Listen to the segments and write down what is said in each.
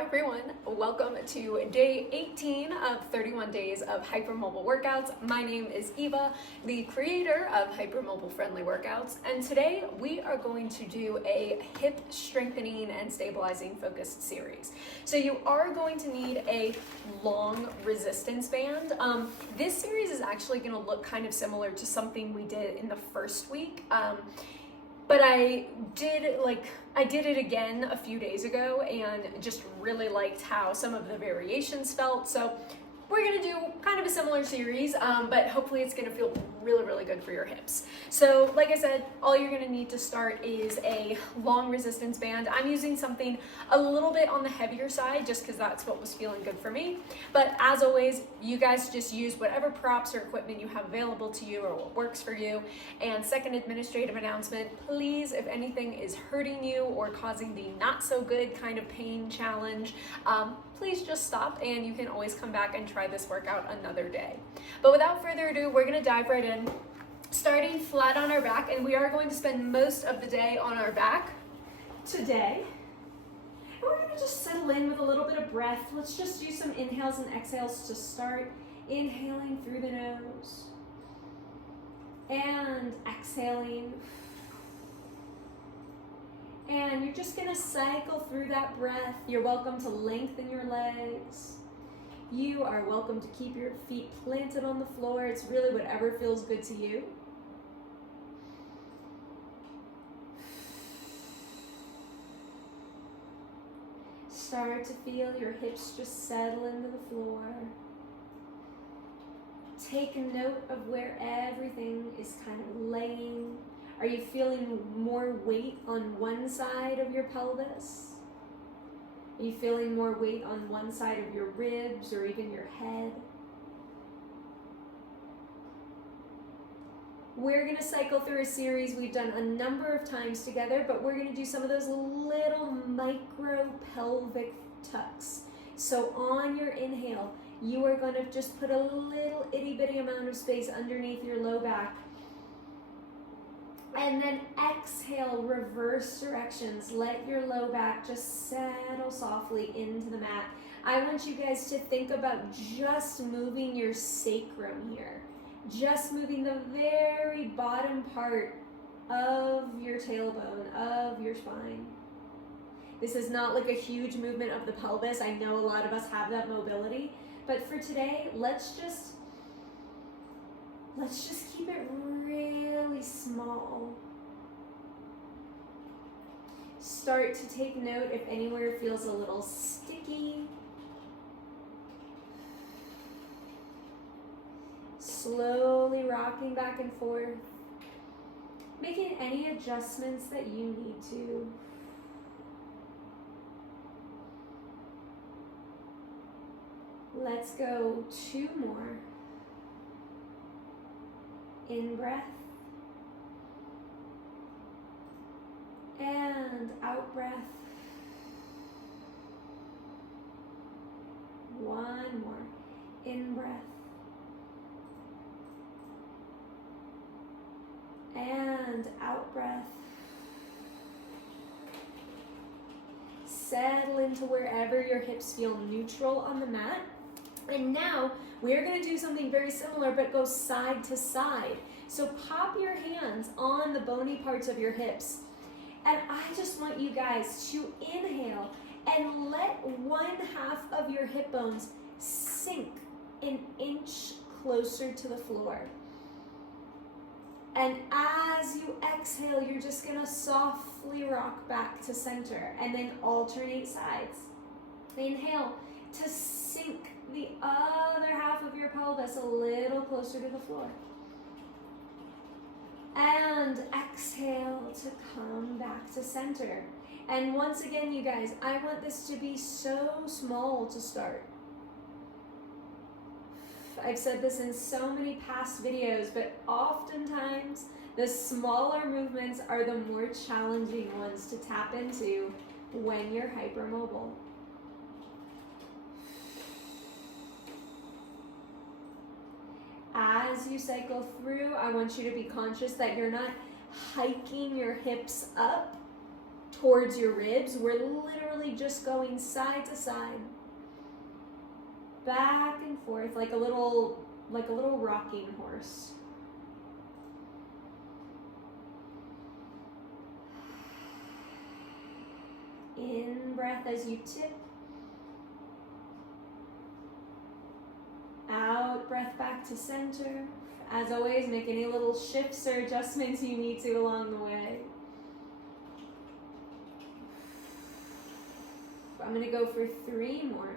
Hi everyone, welcome to day 18 of 31 days of Hypermobile workouts. My name is Eva, the creator of Hypermobile friendly workouts, and today we are going to do a hip strengthening and stabilizing focused series. So you are going to need a long resistance band. This series is actually going to look kind of similar to something we did in the first week. But I did it again a few days ago and just really liked how some of the variations felt. So we're gonna do kind of a similar series, but hopefully it's gonna feel really, really good for your hips. So like I said, all you're gonna need to start is a long resistance band. I'm using something a little bit on the heavier side just because that's what was feeling good for me. But as always, you guys just use whatever props or equipment you have available to you or what works for you. And second administrative announcement, please, if anything is hurting you or causing the not so good kind of pain challenge, please just stop and you can always come back and try this workout another day. But without further ado, we're gonna dive right in, starting flat on our back, and we are going to spend most of the day on our back today. And we're gonna just settle in with a little bit of breath. Let's just do some inhales and exhales to start. Inhaling through the nose and exhaling. And you're just gonna cycle through that breath. You're welcome to lengthen your legs. You are welcome to keep your feet planted on the floor. It's really whatever feels good to you. Start to feel your hips just settle into the floor. Take note of where everything is kind of laying. Are you feeling more weight on one side of your pelvis? Are you feeling more weight on one side of your ribs or even your head? We're gonna cycle through a series we've done a number of times together, but we're gonna do some of those little micro pelvic tucks. So on your inhale, you are gonna just put a little itty bitty amount of space underneath your low back. And then exhale, reverse directions. Let your low back just settle softly into the mat. I want you guys to think about just moving your sacrum here. Just moving the very bottom part of your tailbone, of your spine. This is not like a huge movement of the pelvis. I know a lot of us have that mobility, but for today, let's just keep it really small. Start to take note if anywhere feels a little sticky. Slowly rocking back and forth, making any adjustments that you need to. Let's go 2 more. In breath and out breath. 1 more. In breath and out breath. Settle into wherever your hips feel neutral on the mat. And now we're going to do something very similar, but go side to side. So pop your hands on the bony parts of your hips. And I just want you guys to inhale and let 1/2 of your hip bones sink an inch closer to the floor. And as you exhale, you're just going to softly rock back to center and then alternate sides. Inhale to sink the other half of your pelvis a little closer to the floor. And exhale to come back to center. And once again, you guys, I want this to be so small to start. I've said this in so many past videos, but oftentimes the smaller movements are the more challenging ones to tap into when you're hypermobile. As you cycle through, I want you to be conscious that you're not hiking your hips up towards your ribs. We're literally just going side to side, back and forth, like a little rocking horse. In breath as you tip. Out breath back to center. As always, make any little shifts or adjustments you need to along the way. I'm going to go for 3 more.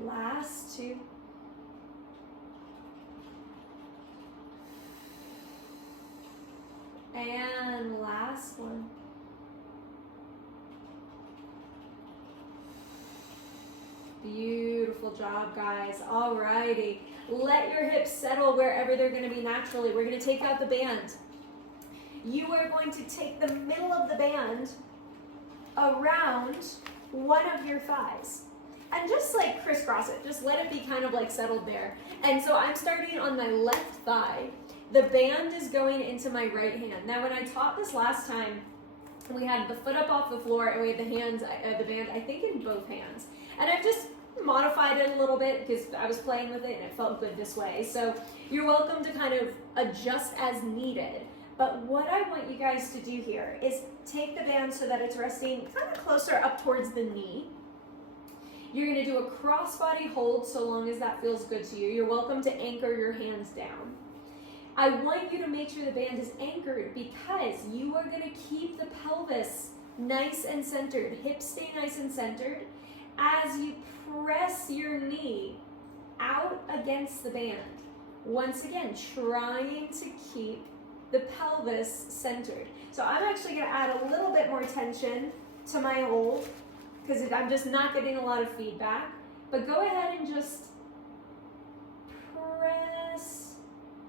Last 2. And last 1. Beautiful job, guys. Alrighty. Let your hips settle wherever they're going to be naturally. We're going to take out the band. You are going to take the middle of the band around one of your thighs. And just like crisscross it. Just let it be kind of like settled there. And so I'm starting on my left thigh. The band is going into my right hand. Now when I taught this last time, we had the foot up off the floor and we had the band, I think, in both hands. And I've just modified it a little bit because I was playing with it and it felt good this way. So you're welcome to kind of adjust as needed. But what I want you guys to do here is take the band so that it's resting kind of closer up towards the knee. You're going to do a crossbody hold so long as that feels good to you. You're welcome to anchor your hands down. I want you to make sure the band is anchored because you are going to keep the pelvis nice and centered. Hips stay nice and centered as you press your knee out against the band. Once again, trying to keep the pelvis centered. So I'm actually going to add a little bit more tension to my hold because I'm just not getting a lot of feedback. But go ahead and just press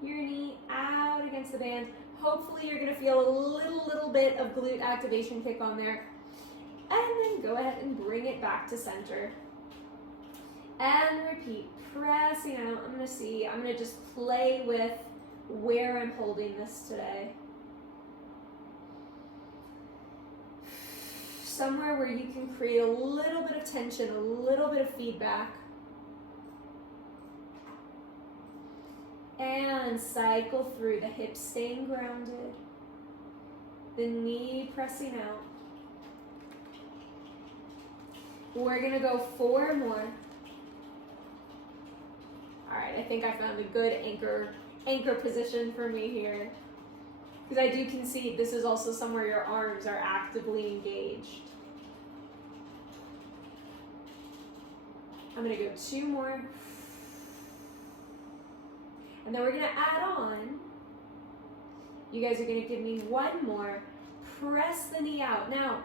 your knee out against the band. Hopefully you're going to feel a little bit of glute activation kick on there. And then go ahead and bring it back to center. And repeat, pressing out. I'm going to just play with where I'm holding this today. Somewhere where you can create a little bit of tension, a little bit of feedback. And cycle through, the hips staying grounded, the knee pressing out. We're going to go 4 more. All right, I think I found a good anchor position for me here. Because I do concede this is also somewhere your arms are actively engaged. I'm going to go 2 more. And then we're going to add on. You guys are going to give me 1 more. Press the knee out. Now,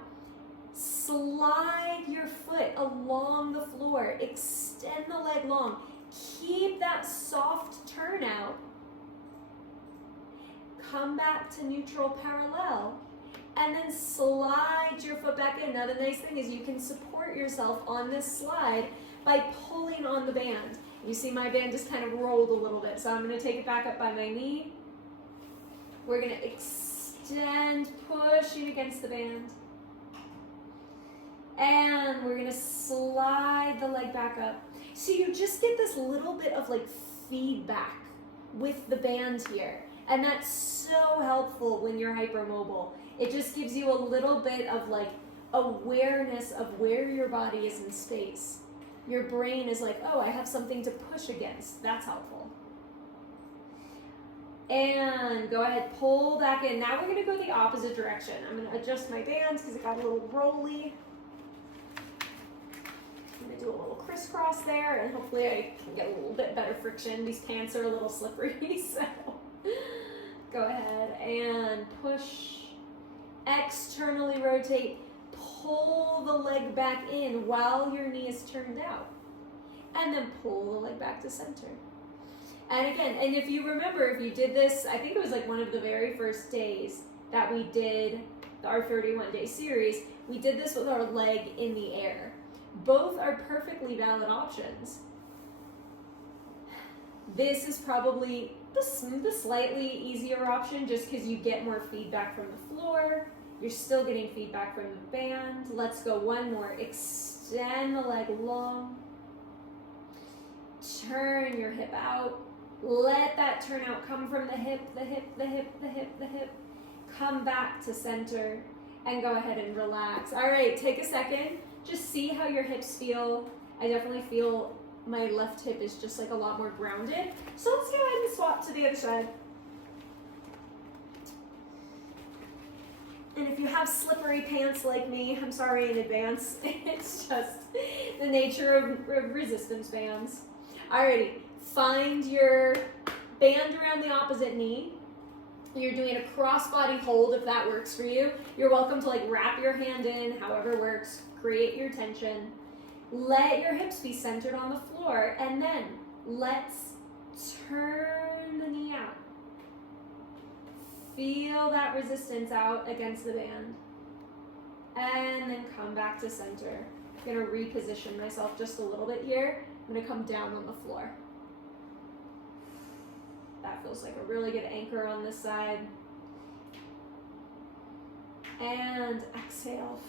slide your foot along the floor. Extend the leg long. Keep that soft turn out. Come back to neutral parallel. And then slide your foot back in. Now, the nice thing is you can support yourself on this slide by pulling on the band. You see my band just kind of rolled a little bit. So I'm going to take it back up by my knee. We're going to extend, pushing against the band. And we're going to slide the leg back up. So you just get this little bit of like feedback with the band here. And that's so helpful when you're hypermobile. It just gives you a little bit of like awareness of where your body is in space. Your brain is like, oh, I have something to push against. That's helpful. And go ahead, pull back in. Now we're going to go the opposite direction. I'm going to adjust my bands because it got a little rolly. I'm going to do a little crisscross there, and hopefully I can get a little bit better friction. These pants are a little slippery, so go ahead and push. Externally rotate. Pull the leg back in while your knee is turned out. And then pull the leg back to center. And again, and if you remember, if you did this, I think it was like one of the very first days that we did our 31-day series, we did this with our leg in the air. Both are perfectly valid options. This is probably the slightly easier option just because you get more feedback from the floor. You're still getting feedback from the band. Let's go one more. Extend the leg long. Turn your hip out. Let that turnout come from the hip, the hip, the hip, the hip, the hip. Come back to center and go ahead and relax. All right, take a second. Just see how your hips feel. I definitely feel my left hip is just like a lot more grounded. So let's go ahead and swap to the other side. And if you have slippery pants like me, I'm sorry in advance. It's just the nature of resistance bands. Alrighty, find your band around the opposite knee. You're doing a crossbody hold if that works for you. You're welcome to like wrap your hand in, however works. Create your tension. Let your hips be centered on the floor, and then let's turn the knee out. Feel that resistance out against the band. And then come back to center. I'm gonna reposition myself just a little bit here. I'm gonna come down on the floor. That feels like a really good anchor on this side. And exhale.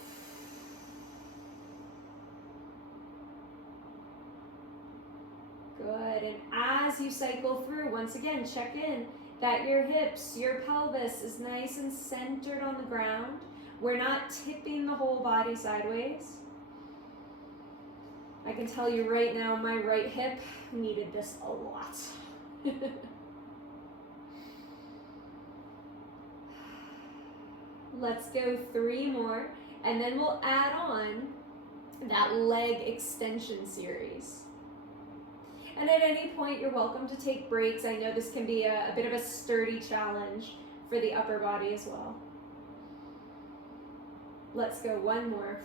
Good, and as you cycle through, once again, check in that your hips, your pelvis is nice and centered on the ground. We're not tipping the whole body sideways. I can tell you right now, my right hip needed this a lot. Let's go 3 more, and then we'll add on that leg extension series. And at any point, you're welcome to take breaks. I know this can be a bit of a sturdy challenge for the upper body as well. Let's go 1 more.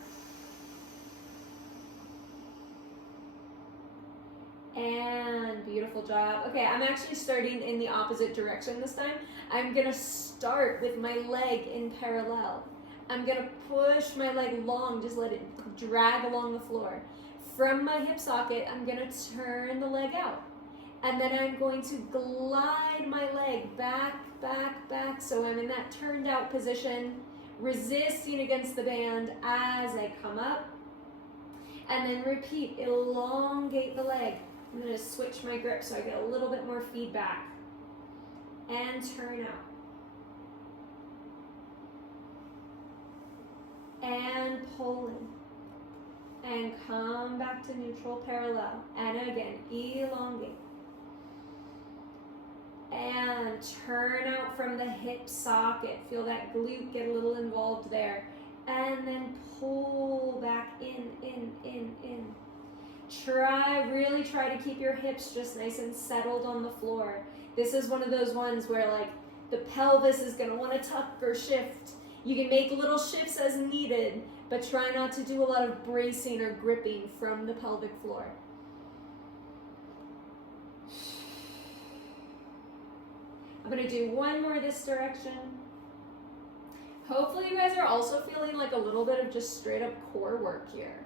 And beautiful job. Okay, I'm actually starting in the opposite direction this time. I'm gonna start with my leg in parallel. I'm gonna push my leg long, just let it drag along the floor. From my hip socket, I'm gonna turn the leg out. And then I'm going to glide my leg back, back, back. So I'm in that turned out position, resisting against the band as I come up. And then repeat, elongate the leg. I'm gonna switch my grip so I get a little bit more feedback. And turn out. And pull in. And come back to neutral parallel. And again, elongate. And turn out from the hip socket. Feel that glute get a little involved there. And then pull back in. Really try to keep your hips just nice and settled on the floor. This is one of those ones where like the pelvis is gonna wanna tuck or shift. You can make little shifts as needed, but try not to do a lot of bracing or gripping from the pelvic floor. I'm gonna do 1 more this direction. Hopefully you guys are also feeling like a little bit of just straight up core work here.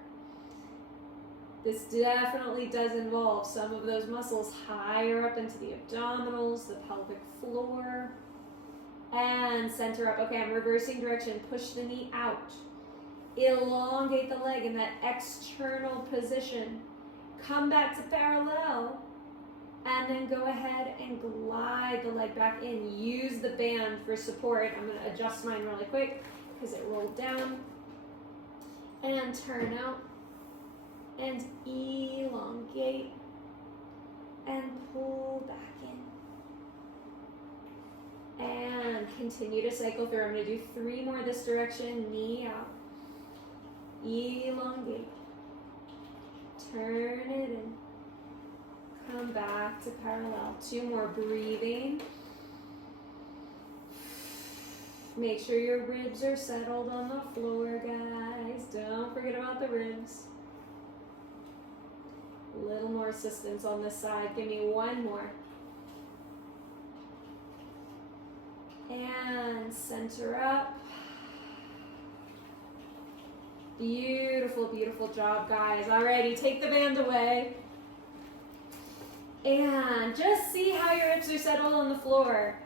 This definitely does involve some of those muscles higher up into the abdominals, the pelvic floor, and center up. Okay, I'm reversing direction. Push the knee out. Elongate the leg in that external position. Come back to parallel, and then go ahead and glide the leg back in. Use the band for support. I'm gonna adjust mine really quick because it rolled down. And turn out. And elongate. And pull back in. And continue to cycle through. I'm gonna do 3 more this direction. Knee out. Elongate. Turn it in. Come back to parallel. 2 more, breathing. Make sure your ribs are settled on the floor, guys. Don't forget about the ribs. A little more assistance on this side. Give me 1 more. And center up. Beautiful, beautiful job, guys. Alrighty, take the band away. And just see how your hips are settled on the floor.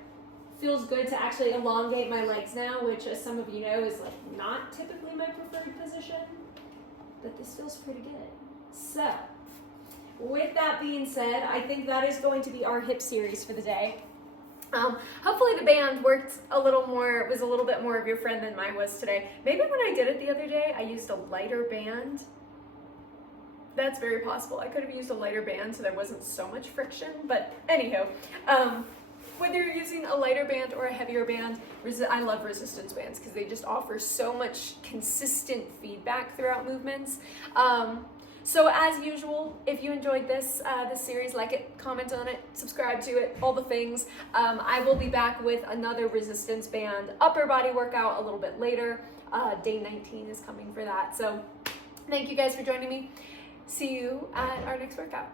Feels good to actually elongate my legs now, which, as some of you know, is like not typically my preferred position, but this feels pretty good. So, with that being said, I think that is going to be our hip series for the day. Hopefully the band worked a little more, was a little bit more of your friend than mine was today. Maybe when I did it the other day, I used a lighter band. That's very possible. I could have used a lighter band so there wasn't so much friction, but anyhow, whether you're using a lighter band or a heavier band, I love resistance bands because they just offer so much consistent feedback throughout movements. So as usual, if you enjoyed this series, like it, comment on it, subscribe to it, all the things. I will be back with another resistance band upper body workout a little bit later. Day 19 is coming for that. So thank you guys for joining me. See you at our next workout.